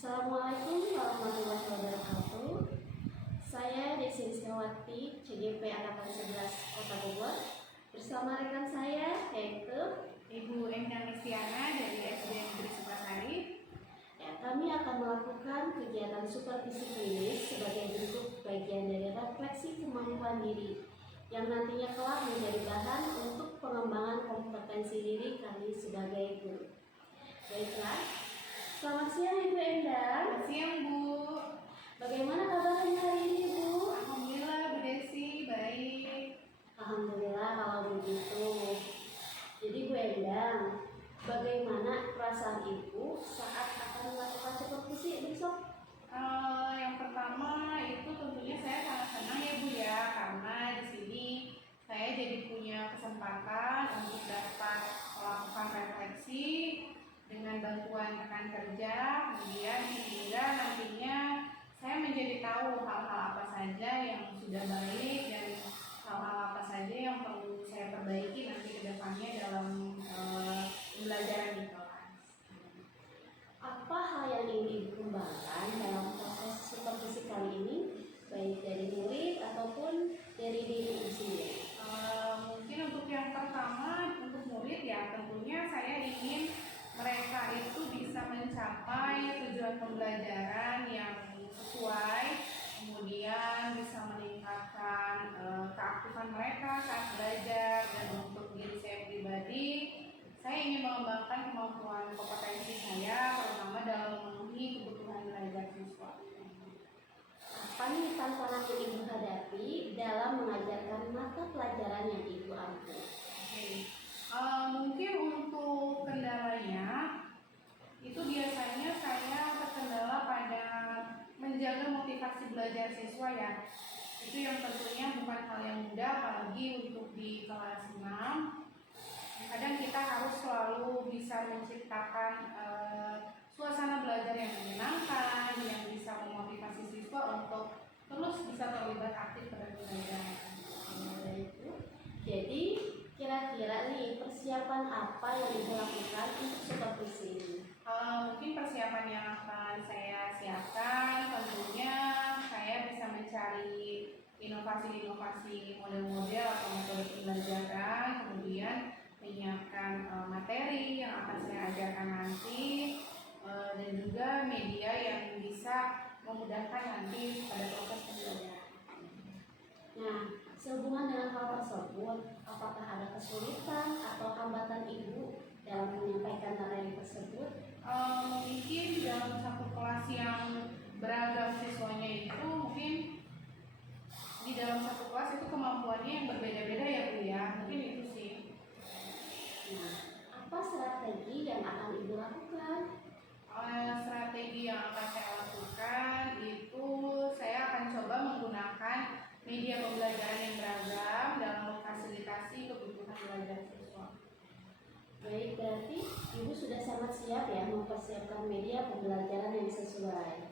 Assalamualaikum warahmatullahi wabarakatuh. Saya Desi Rizkawati, CGP Angkatan 11 Kota Bogor. Bersama rekan saya yaitu Ibu Endang Istiana dari SD Negeri Sukasari. Kami akan melakukan kegiatan supervisi klinis sebagai bentuk bagian dari refleksi kemampuan diri yang nantinya kelak menjadi bahan untuk pengembangan kompetensi diri kami sebagai guru. Baiklah, selamat siang Ibu Endang. Selamat siang Bu. Bagaimana kabarnya hari ini Bu? Alhamdulillah Bu Desi, baik. Alhamdulillah kalau begitu. Jadi Bu Endang, bagaimana perasaan Ibu saat akan melakukan supervisi besok? Yang pertama itu tentunya saya sangat senang ya Bu ya, karena di sini saya jadi punya kesempatan untuk dapat melakukan refleksi dengan bantuan rekan kerja, kemudian sehingga nantinya saya menjadi tahu hal-hal apa saja yang sudah baik dan hal-hal apa saja yang perlu saya perbaiki nanti ke depannya dalam pembelajaran di kelas. Apa hal yang ingin Ibu kembangkan dalam proses supervisi kali ini, baik dari murid ataupun dari diri Ibu sendiri? Mungkin untuk yang pertama, untuk murid ya, tentunya saya ingin mereka itu bisa mencapai tujuan pembelajaran yang sesuai, kemudian bisa meningkatkan keaktifan mereka saat belajar. Dan untuk diri saya pribadi, saya ingin mengembangkan kemampuan kompetensi saya, terutama dalam memenuhi kebutuhan belajar siswa. Apa nih tantangan yang Ibu hadapi dalam mengajarkan mata pelajaran yang Ibu ambil? Mungkin untuk kendalanya itu biasanya saya terkendala pada menjaga motivasi belajar siswa ya. Itu yang tentunya bukan hal yang mudah, apalagi untuk di kelas 6. Kadang kita harus selalu bisa menciptakan suasana belajar yang menyenangkan, yang bisa memotivasi siswa untuk terus bisa terlibat aktif pada pembelajaran. Jadi kira-kira nih persiapan apa yang Ibu lakukan untuk supervisi ini? Mungkin persiapan yang akan saya siapkan, tentunya saya bisa mencari inovasi-inovasi model-model atau metode pembelajaran, kemudian menyiapkan materi yang akan saya ajarkan nanti, dan juga media yang bisa memudahkan nanti pada proses pembelajaran. Nah, sehubungan dengan hal tersebut, apakah ada kesulitan atau hambatan Ibu dalam menyampaikan materi tersebut? Mungkin dalam satu kelas yang beragam siswanya itu mungkin di dalam satu kelas itu kemampuannya yang berbeda-beda ya Bu ya, mungkin itu sih. Nah, apa strategi yang akan Ibu lakukan? Strategi yang akan saya lakukan itu saya akan coba menggunakan media pembelajaran yang beragam dalam memfasilitasi kebutuhan belajar siswa. Baik, berarti Ibu sudah sangat siap ya mempersiapkan media pembelajaran yang sesuai.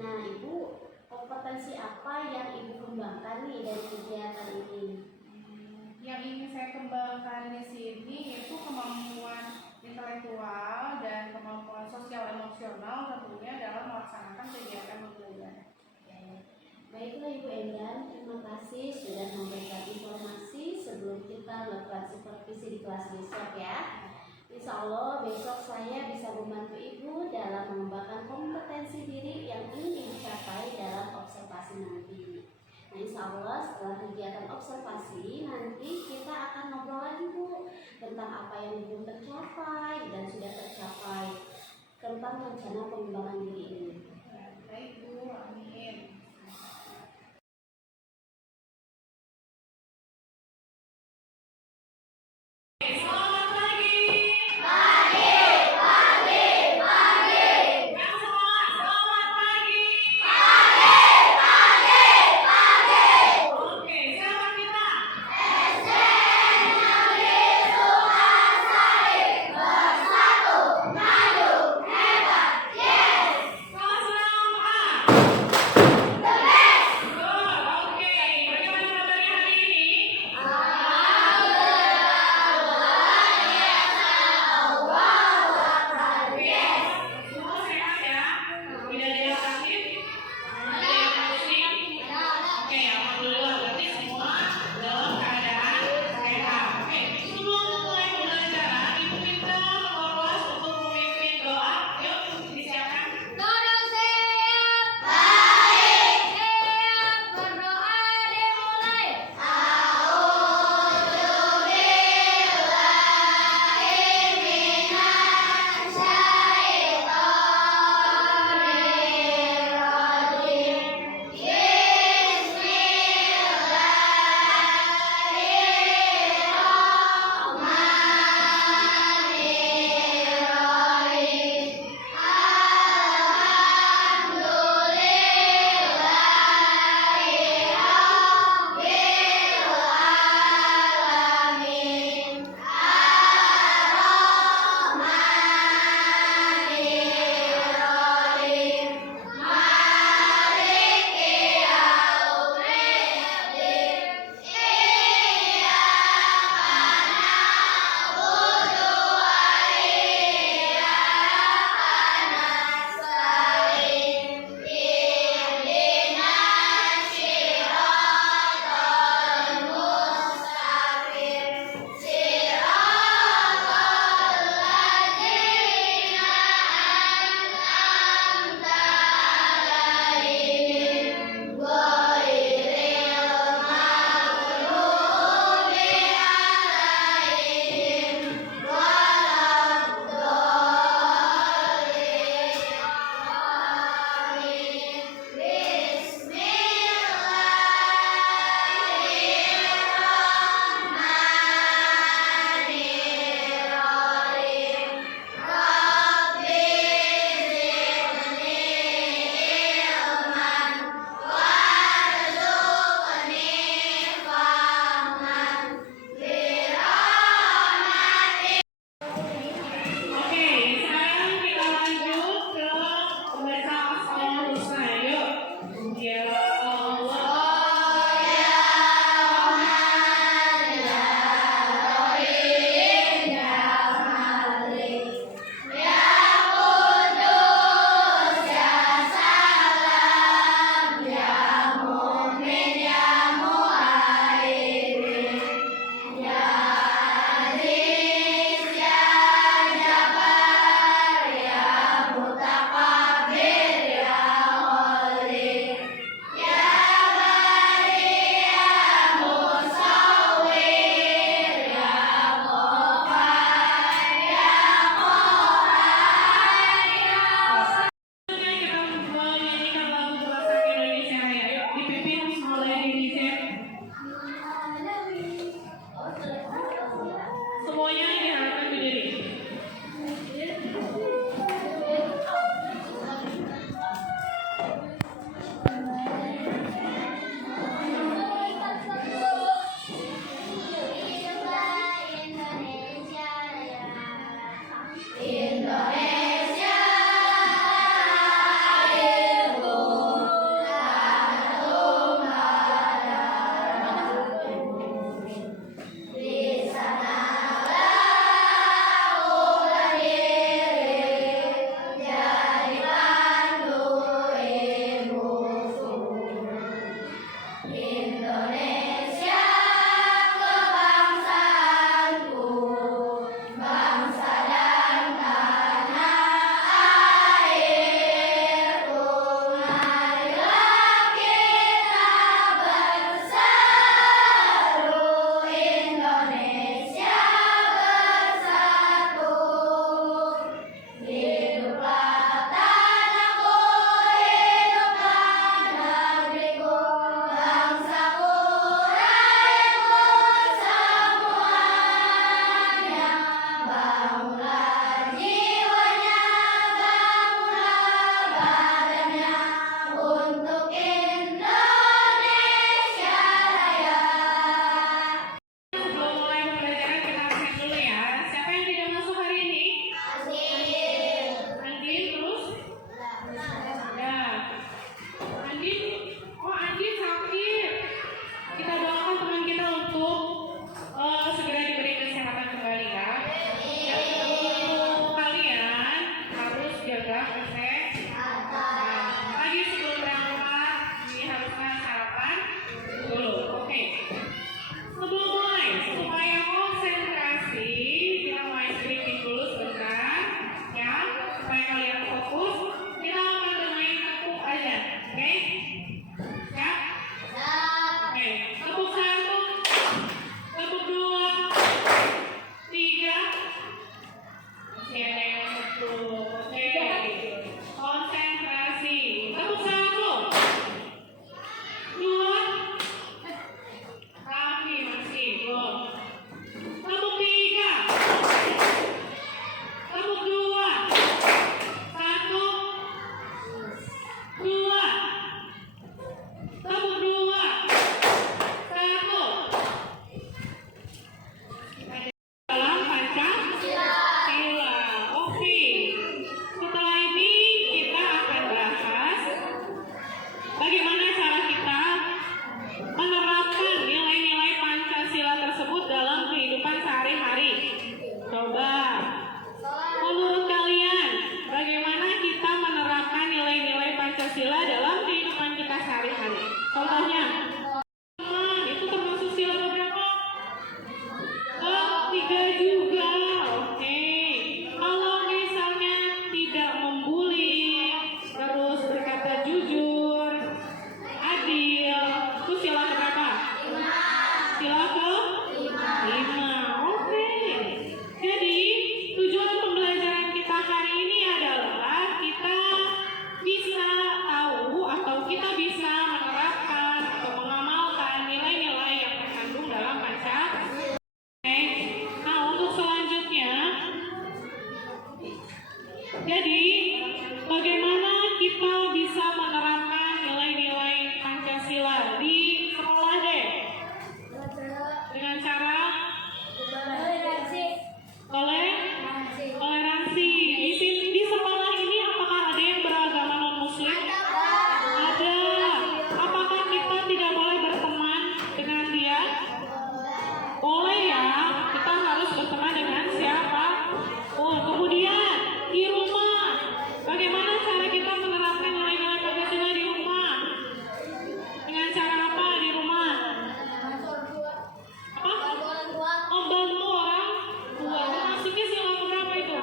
Nah, Ibu, kompetensi apa yang Ibu kembangkan nih dari kegiatan ini? Yang ingin saya kembangkan di sini yaitu kemampuan intelektual dan kemampuan sosial emosional tentunya dalam melaksanakan kegiatan pembelajaran. Baiklah Ibu Endang, terima kasih sudah memberikan informasi sebelum kita melakukan supervisi di kelas besok ya. Insya Allah besok saya bisa membantu Ibu dalam mengembangkan kompetensi diri yang ingin Ibu capai dalam observasi nanti. Nah, insya Allah setelah kegiatan observasi nanti kita akan ngobrol lagi Bu tentang apa yang belum tercapai dan sudah tercapai tentang rencana pengembangan diri ini. Baik Bu, amin. Kelas Indonesia airku, tanah darahku. Di sanalah aku berdiri, jadi pandu ibuku. Indonesia kebangsaanku, bangsa dan tanah airku. Marilah kita berseru, Indonesia bersatu. Hiduplah tanahku, hiduplah negeriku, bangsaku, rakyatku semuanya. Bangunlah jiwanya, bangunlah badannya, untuk Indonesia Raya. Sebelum mulai pembelajaran kita absen dulu ya. Siapa yang tidak masuk hari ini? Andin terus? Ya. Andin, Andin sakit. Kita doakan teman kita untuk segera diberi kesehatan kembali ya. Yang kedua, kalian harus jaga kesehatan. Pagi sebelum berangkat diharuskan sarapan dulu. Oke. Sebelum mulai, supaya konsentrasi, kita mulai sedikit dulu sebentar, ya, supaya kalian fokus. Kita akan bermain tepuk aja, oke? Ya? Oke, tepuk 1, tepuk 2, 3. Masih ada yang tepuk. Oke. Konsentrasi. Tepuk 1, 2. Kaki masih belum. Tepuk 3, tepuk 2, 1, 2, tepuk 2, 1. Dalam Pancasila. Oke. Setelah ini kita akan bahas bagaimana cara kita menerapkan nilai-nilai Pancasila tersebut dalam kehidupan sehari-hari. Coba, menurut kalian, bagaimana kita menerapkan nilai-nilai Pancasila dalam kehidupan kita sehari-hari? Contohnya, itu termasuk sila berapa? Tiga juga. Oke. Kalau misalnya tidak membuli, terus berkata jujur, adil, itu sila berapa? Sila ke? 5. Oke. Jadi tujuan pembelajaran kita hari ini adalah kita bisa tahu atau kita bisa menerapkan atau mengamalkan nilai-nilai yang terkandung dalam Pancasila. Oke. Nah, untuk selanjutnya, jadi bagaimana kita bisa menerapkan nilai-nilai Pancasila di sekolah deh? Dengan cara toleransi. Di sekolah ini apakah ada yang beragama non-muslim? Ada. Apakah kita tidak boleh berteman dengan dia? Boleh ya, kita harus berteman dengan siapa? Kemudian di rumah, bagaimana cara kita menerapkan nilai-nilai Pancasila di rumah? Dengan cara apa di rumah? Apa? Membantu orang tua. Termasuknya sila berapa itu?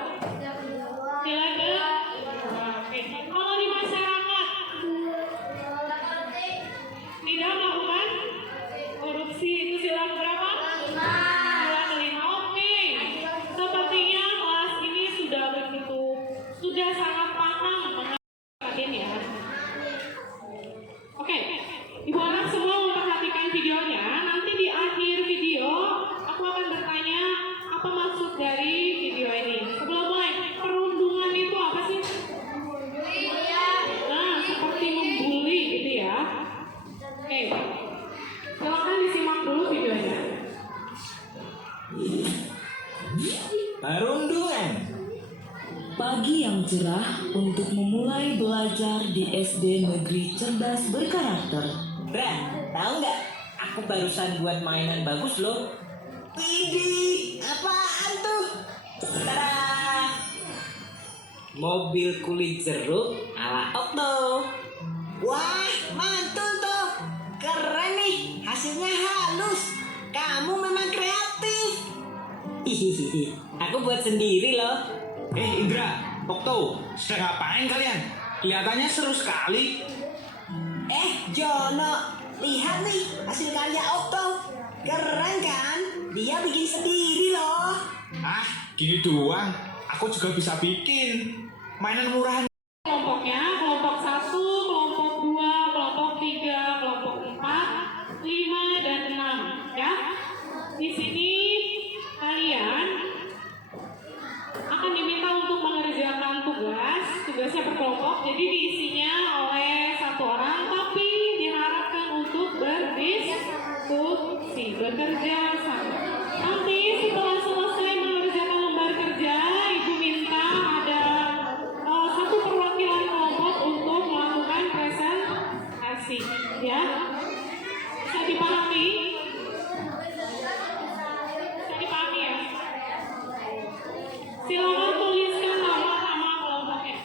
Pagi yang cerah untuk memulai belajar di SD Negeri Cerdas Berkarakter. Bran, tahu nggak? Aku barusan buat mainan bagus loh. Widih, apaan tuh? Tada! Mobil kulit jeruk ala Okto. Wah, mantul tuh. Keren nih, hasilnya halus. Kamu memang kreatif. Hihihi, aku buat sendiri loh. Indra, Okto, sedang ngapain kalian? Kelihatannya seru sekali. Jono, lihat nih hasil karya Okto. Keren kan? Dia bikin sendiri loh. Gini doang. Aku juga bisa bikin. Mainan murahan. Kelompoknya kelompok 1, kelompok 2, kelompok 3, kelompok 4, 5 dan 6 ya. Di sini kalian akan diminta untuk mengerjakan tugasnya berkelompok. Jadi diisinya oleh satu orang, tapi diharapkan untuk berdiskusi, bekerja sama. Nanti setelah selesai mengerjakan lembar kerja, Ibu minta ada satu perwakilan kelompok untuk melakukan presentasi, ya. Bisa dipahami? Bisa dipahami ya? Silakan tuliskan nama-nama kelompoknya.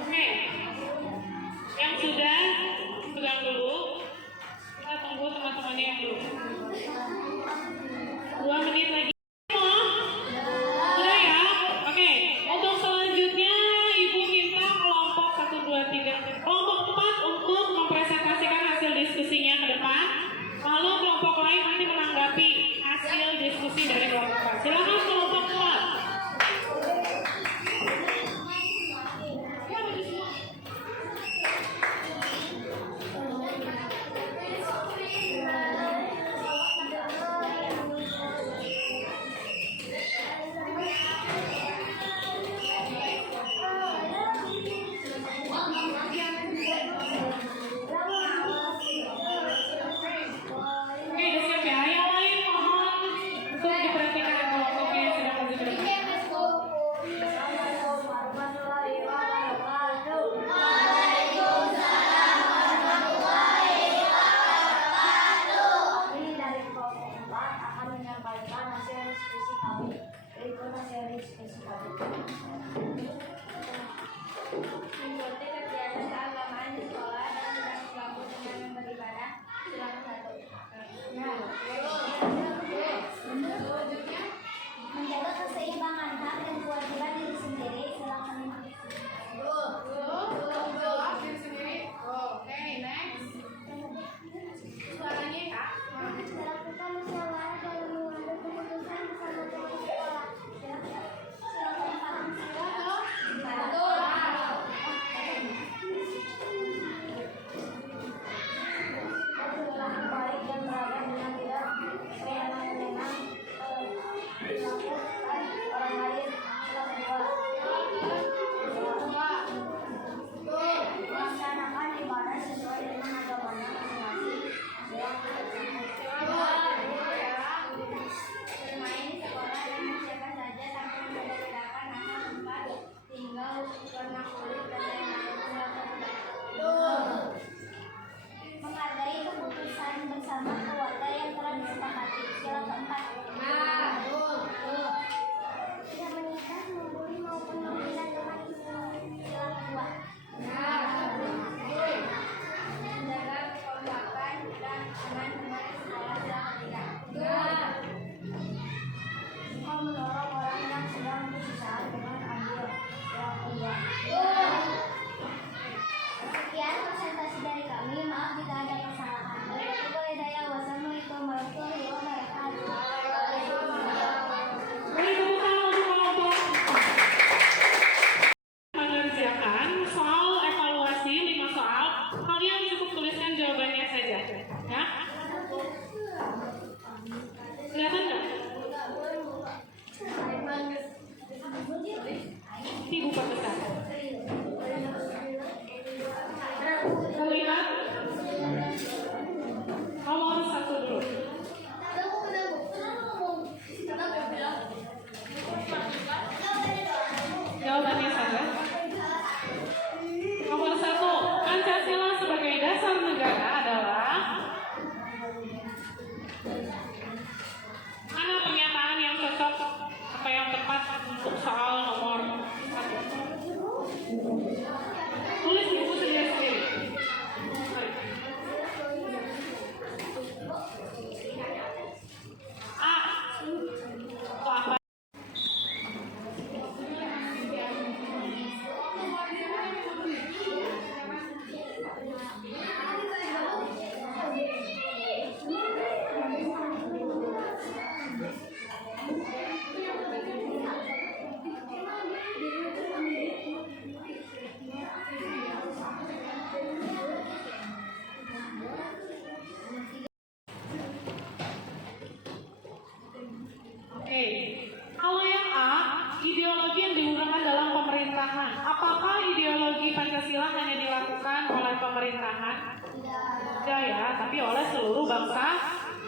Oke, yang sudah pegang dulu. Kita tunggu teman-temannya yang belum. 2 menit lagi. Sudah ya? Oke, untuk selanjutnya Ibu minta kelompok 1, 2, 3, kelompok 4 untuk mempresentasikan hasil diskusinya ke depan. Lalu kelompok lain nanti menanggapi hasil diskusi dari kelompok 4. Silakan kelompok 4. Oke, udah siap ya? Yang lain mohon untuk diperhatikan kelompoknya yang sedang maju ke depan. Kami dari kelompok 4 akan menyampaikan hasil diskusi kami. Berikut hasil diskusi kami. Mengikuti kegiatan keagamaan di sekolah dan sedang sibuk dengan beribadah. Silakan satu. Menjaga keseimbangan hak dan kewajiban diri sendiri. Silakan. Oke, next. Suaranya Kak. Melakukan musyawarah dalam mengambil keputusan bersama teman sekolah. Silakan Pak. Obrolan baik dan beragam dengan tidak menyenang dilakukan orang lain. Silakan Pak. Melaksanakan ibadah sesuai dengan agamanya masing-masing. Bermain di sekolah dengan siapa saja tanpa membedakan asal tempat tinggal, warna kulit dan lain-lain. Menghargai keputusan bersama keluarga yang telah disepakati. Silakan Pak. Tidak menikah, membuli maupun menghina teman. Silakan Pak. Menjaga kekompakan dan aman Oke. Kalau yang A, ideologi yang digunakan dalam pemerintahan. Apakah ideologi Pancasila hanya dilakukan oleh pemerintahan? Tidak ya, tapi oleh seluruh bangsa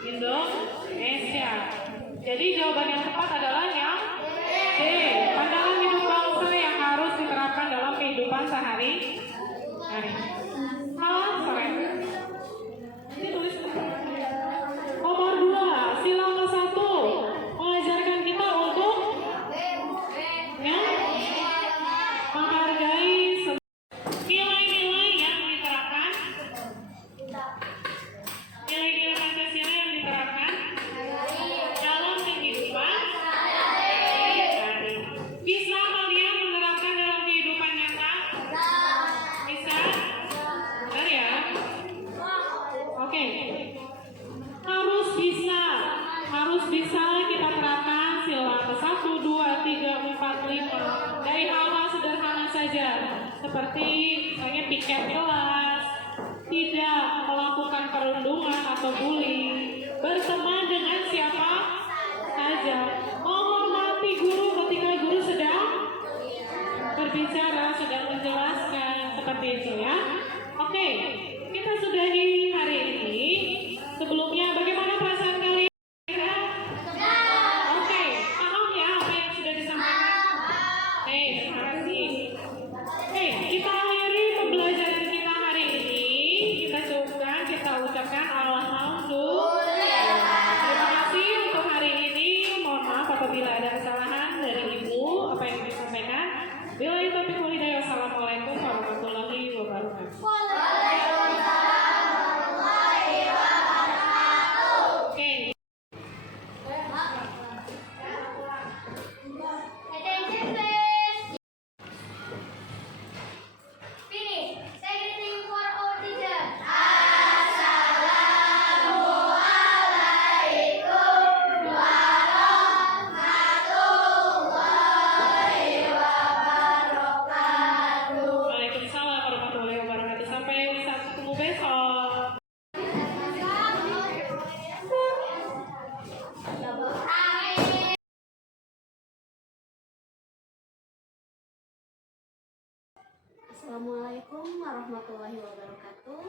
Indonesia. Jadi jawaban yang tepat adalah yang D. Pandangan hidup bangsa yang harus diterapkan dalam kehidupan sehari-hari. Salah, sore. Ini tulis. Nomor 2, sila ke-1 mengajarkan kita untuk ya, menghargai nilai-nilai yang diterapkan. Nilai-nilai Pancasila yang diterapkan dalam kehidupan sehari-hari. Bisa kalian menerapkan dalam kehidupan nyata? Bisa? Benar ya? Oke. Harus bisa kita terapkan sila ke-1, 2, 3, 4, 5 dari hal-hal sederhana saja seperti misalnya piket kelas, tidak melakukan perundungan atau bullying, berteman dengan siapa saja, menghormati guru ketika guru sedang berbicara, sedang menjelaskan, seperti itu ya. Oke, kita sudahi hari ini. Sebelumnya bagaimana perasaan kalian? Oke, paham ya apa yang sudah disampaikan? Terima kasih. Oke, kita akhiri pembelajaran kita hari ini. Kita cukupkan, kita ucapkan alhamdulillah. Terima kasih untuk hari ini. Mohon maaf apabila ada kesalahan dari Ibu apa yang disampaikan. Billahi taufiq wal hidayah. Wassalamualaikum warahmatullahi wabarakatuh. Oke. Attention please. Finish. Say greeting for our teacher. Waalaikumsalam warahmatullahi wabarakatuh. Sampai ketemu besok. Assalamualaikum warahmatullahi wabarakatuh.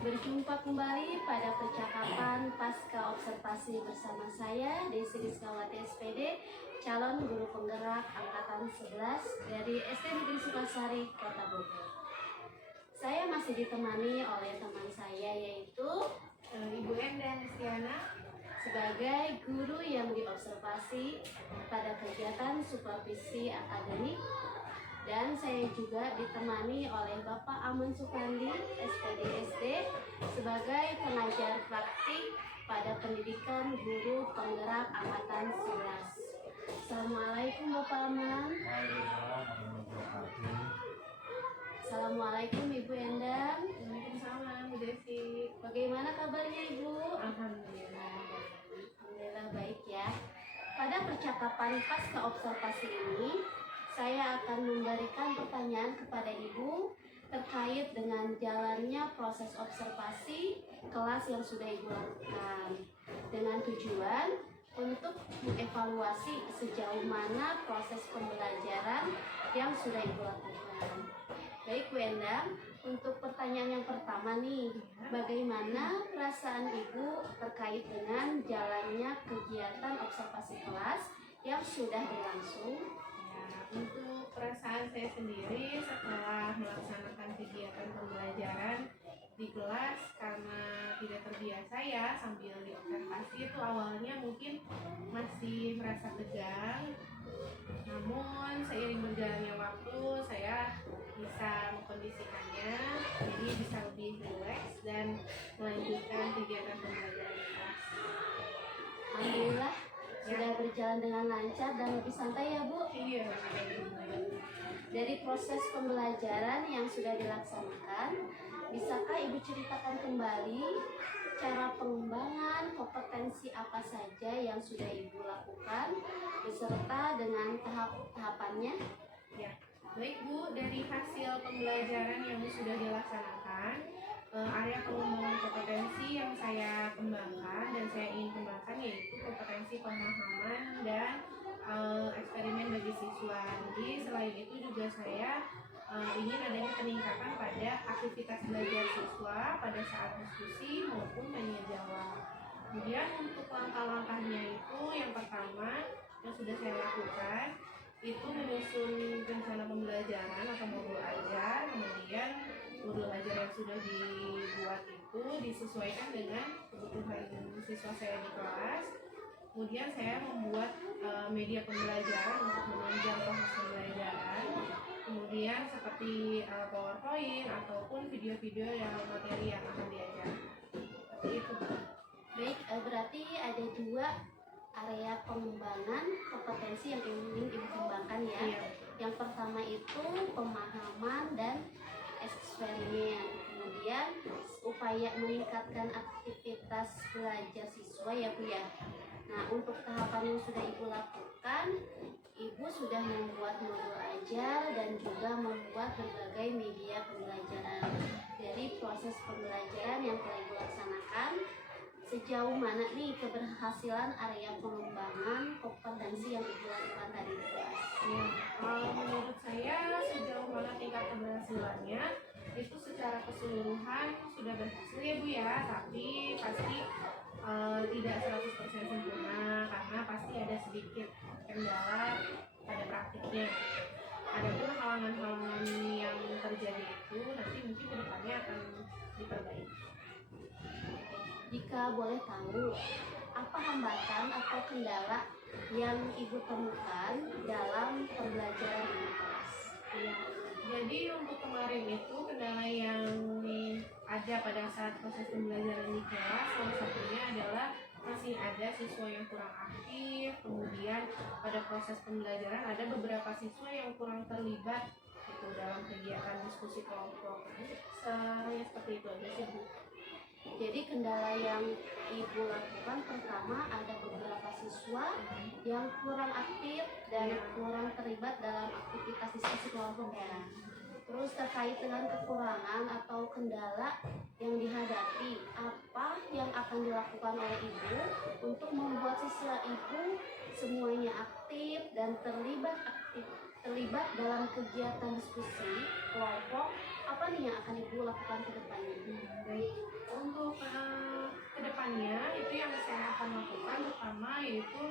Berjumpa kembali pada percakapan pasca observasi bersama saya Desi Rizkawati SPD, calon guru penggerak angkatan 11 dari SD Negeri Sukasari, Kota Bogor. Saya masih ditemani oleh teman saya yaitu Ibu Enda Hestiana. sebagai guru yang diobservasi pada kegiatan supervisi akademik, dan saya juga ditemani oleh Bapak Aman Sukandi SPD sebagai pengajar praktik pada pendidikan guru penggerak angkatan 11. Assalamualaikum Bapak Aman. Assalamualaikum Ibu Endang. Waalaikumsalam Bu Desi. Bagaimana kabarnya Ibu? Alhamdulillah. Alhamdulillah baik ya. Pada percakapan pasca observasi ini, saya akan memberikan pertanyaan kepada Ibu terkait dengan jalannya proses observasi kelas yang sudah Ibu lakukan, dengan tujuan untuk mengevaluasi sejauh mana proses pembelajaran yang sudah Ibu lakukan. Baik Bu Endang, untuk pertanyaan yang pertama nih, bagaimana perasaan Ibu terkait dengan jalannya kegiatan observasi kelas yang sudah berlangsung? Ya, untuk perasaan saya sendiri setelah melaksanakan kegiatan pembelajaran di kelas, karena tidak terbiasa ya sambil diobservasi, itu awalnya mungkin masih merasa tegang. Namun seiring berjalannya waktu saya bisa mengkondisikannya, jadi bisa lebih rileks dan melanjutkan kegiatan pembelajaran di kelas. Alhamdulillah sudah berjalan dengan lancar dan lebih santai ya Bu. Iya. Dari proses pembelajaran yang sudah dilaksanakan, bisakah Ibu ceritakan kembali cara pengembangan kompetensi apa saja yang sudah Ibu lakukan beserta dengan tahap-tahapannya? Ya, baik Bu, dari hasil pembelajaran yang sudah dilaksanakan, area pengembangan kompetensi yang saya kembangkan dan saya ingin kembangkan yaitu kompetensi pemahaman ingin adanya peningkatan pada aktivitas belajar siswa pada saat diskusi maupun tanya jawab. Kemudian untuk langkah-langkahnya itu yang pertama yang sudah saya lakukan itu menyusun rencana pembelajaran atau modul ajar. Kemudian modul ajar yang sudah dibuat itu disesuaikan dengan kebutuhan siswa saya di kelas. Kemudian saya membuat media pembelajaran untuk menunjang proses pembelajaran. Kemudian seperti PowerPoint ataupun video-video yang materi yang akan diajar. Seperti itu. Baik, berarti ada 2 area pengembangan kompetensi yang ingin Ibu kembangkan ya. Iya. Yang pertama itu pemahaman dan eksperimen. Kemudian upaya meningkatkan aktivitas belajar siswa ya Bu ya. Nah, untuk tahapan yang sudah Ibu lakukan, Ibu sudah membuat modul ajar dan juga membuat berbagai media pembelajaran. Dari proses pembelajaran yang telah Ibu laksanakan, sejauh mana nih keberhasilan area pengembangan kompetensi yang Ibu lakukan tadi di kelas? Ya, menurut saya sejauh mana tingkat keberhasilannya itu secara keseluruhan sudah berhasil ya Bu ya, tapi pasti tidak 100% sempurna karena pasti ada sedikit kendala pada praktiknya. Adapun halangan-halangan yang terjadi itu nanti mungkin kedepannya akan diperbaiki. Jika boleh tahu, apa hambatan atau kendala yang Ibu temukan dalam pembelajaran di kelas? Ya, jadi untuk kemarin itu kendala yang ada pada saat proses pembelajaran di kelas salah satunya adalah masih ada siswa yang kurang aktif. Kemudian pada proses pembelajaran ada beberapa siswa yang kurang terlibat gitu dalam kegiatan diskusi kelompok. Seperti itu aja sih Bu. Jadi kendala yang Ibu lakukan pertama ada beberapa siswa yang kurang aktif dan kurang terlibat dalam aktivitas diskusi kelompok ya. Terus terkait dengan kekurangan atau kendala yang dihadapi, apa yang akan dilakukan oleh Ibu untuk membuat siswa Ibu semuanya aktif dan terlibat dalam kegiatan diskusi kelompok? Apa nih yang akan Ibu lakukan ke depannya? Baik, untuk kedepannya itu yang saya akan lakukan pertama yaitu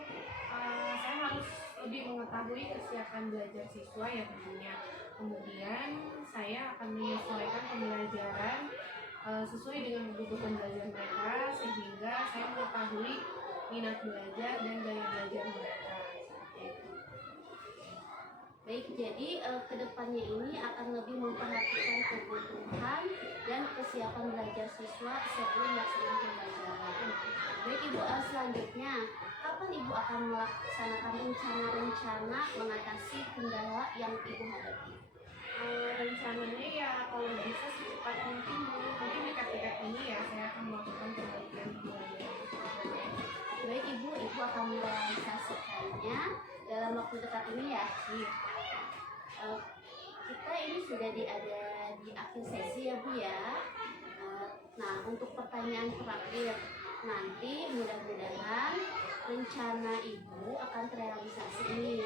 saya harus lebih mengetahui kesiapan belajar siswa ya tentunya. Kemudian saya akan menyesuaikan pembelajaran sesuai dengan kebutuhan belajar mereka sehingga saya mengetahui minat belajar dan gaya belajar mereka. Baik, jadi kedepannya ini akan lebih memperhatikan kebutuhan dan kesiapan belajar siswa sebelum melaksanakan pembelajaran. Baik Ibu, selanjutnya kapan Ibu akan melaksanakan rencana-rencana mengatasi kendala yang Ibu hadapi? Rencananya ya kalau bisa secepat mungkin mungkin dekat-dekat ini ya saya akan melakukan perbaikan pembelajaran. Baik Ibu akan merealisasikannya dalam waktu dekat ini ya. Kita ini sudah ada di akhir sesi ya Bu ya. Nah, untuk pertanyaan terakhir, nanti mudah-mudahan rencana Ibu akan terrealisasi ini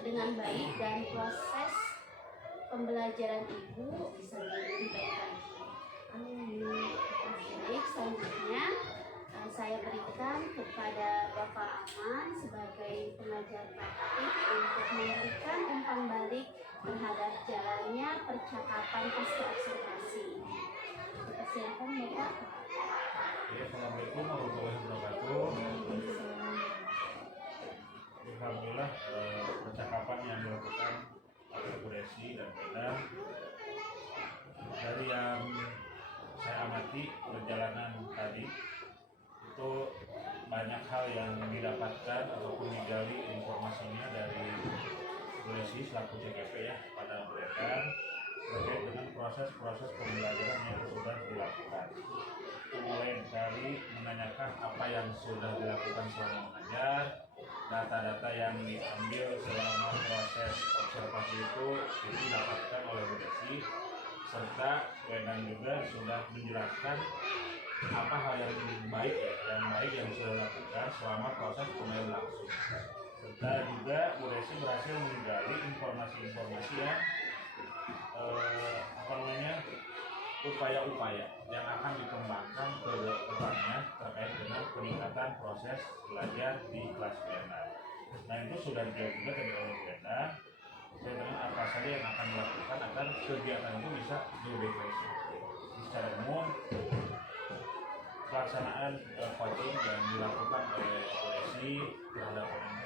dengan baik dan proses pembelajaran Ibu bisa lebih baik lagi. Amin. Baik, selanjutnya saya berikan kepada Bapak Aman sebagai pengajar praktik untuk memberikan umpan balik terhadap jalannya percakapan pasca observasi. Silakan Bapak. Assalamualaikum warahmatullahi wabarakatuh. Alhamdulillah percakapan yang dilakukan oleh Bu Desi dan Peda dari yang saya amati perjalanan tadi itu banyak hal yang didapatkan ataupun digali informasinya dari Bu Desi selaku CGP ya pada mereka terkait dengan proses-proses pembelajaran yang sudah dilakukan. Mulai dari menanyakan apa yang sudah dilakukan selama mengajar, data-data yang diambil selama proses observasi itu didapatkan oleh Bu Desi, serta Wenan juga sudah menjelaskan apa hal yang baik yang sudah dilakukan selama proses pembelajaran langsung. Serta juga Bu Desi berhasil menggali informasi-informasi yang apa namanya, upaya-upaya yang akan dikembangkan ke depannya terkait dengan peningkatan proses belajar di kelas BNA. Nah itu sudah dijawab juga tadi oleh BNA. Saya tanya apa saja yang akan dilakukan agar kegiatan itu bisa lebih baik. Secara umum pelaksanaan coaching yang dilakukan oleh polisi terhadap orang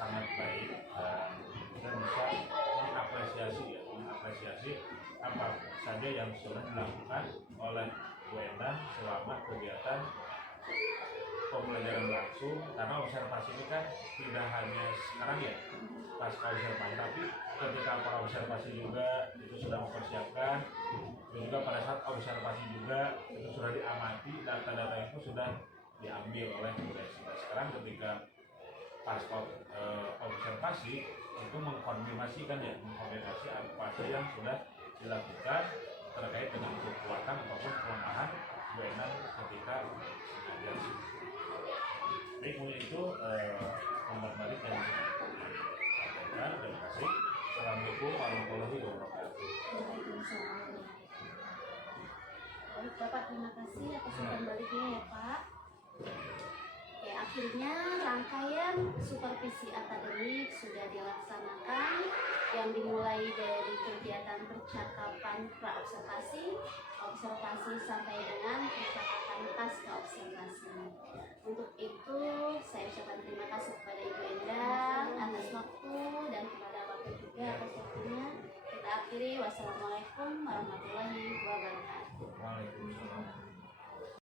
sangat baik dan kita bisa mengapresiasi apa saja yang sudah dilakukan oleh Bu Endang selama kegiatan pembelajaran langsung, karena observasi ini kan tidak hanya sekarang ya pasca observasi, tapi ketika para observasi juga itu sudah mempersiapkan, dan juga pada saat observasi juga itu sudah diamati, data-data itu sudah diambil oleh polisi. Nah, sekarang ketika pasca observasi itu mengkonfirmasi apa saja yang sudah dilakukan terkait dengan kekuatan ataupun kelemahan Bu Endang ketika mengajar. Baik, kemudian itu pembuat balik yang disampaikan. Terima kasih. Assalamualaikum warahmatullahi wabarakatuh. Waalaikumsalam. Baik Bapak, terima kasih atas umpan baliknya ya Pak. Oke, akhirnya rangkaian supervisi akademik sudah dilaksanakan yang dimulai dari kegiatan percakapan pra-observasi, observasi sampai dengan percakapan pasca observasi. Untuk itu saya ucapkan terima kasih kepada Ibu Endang atas waktu dan kepada Bapak juga atas waktunya. Kita akhiri, wassalamualaikum warahmatullahi wabarakatuh. Waalaikumsalam.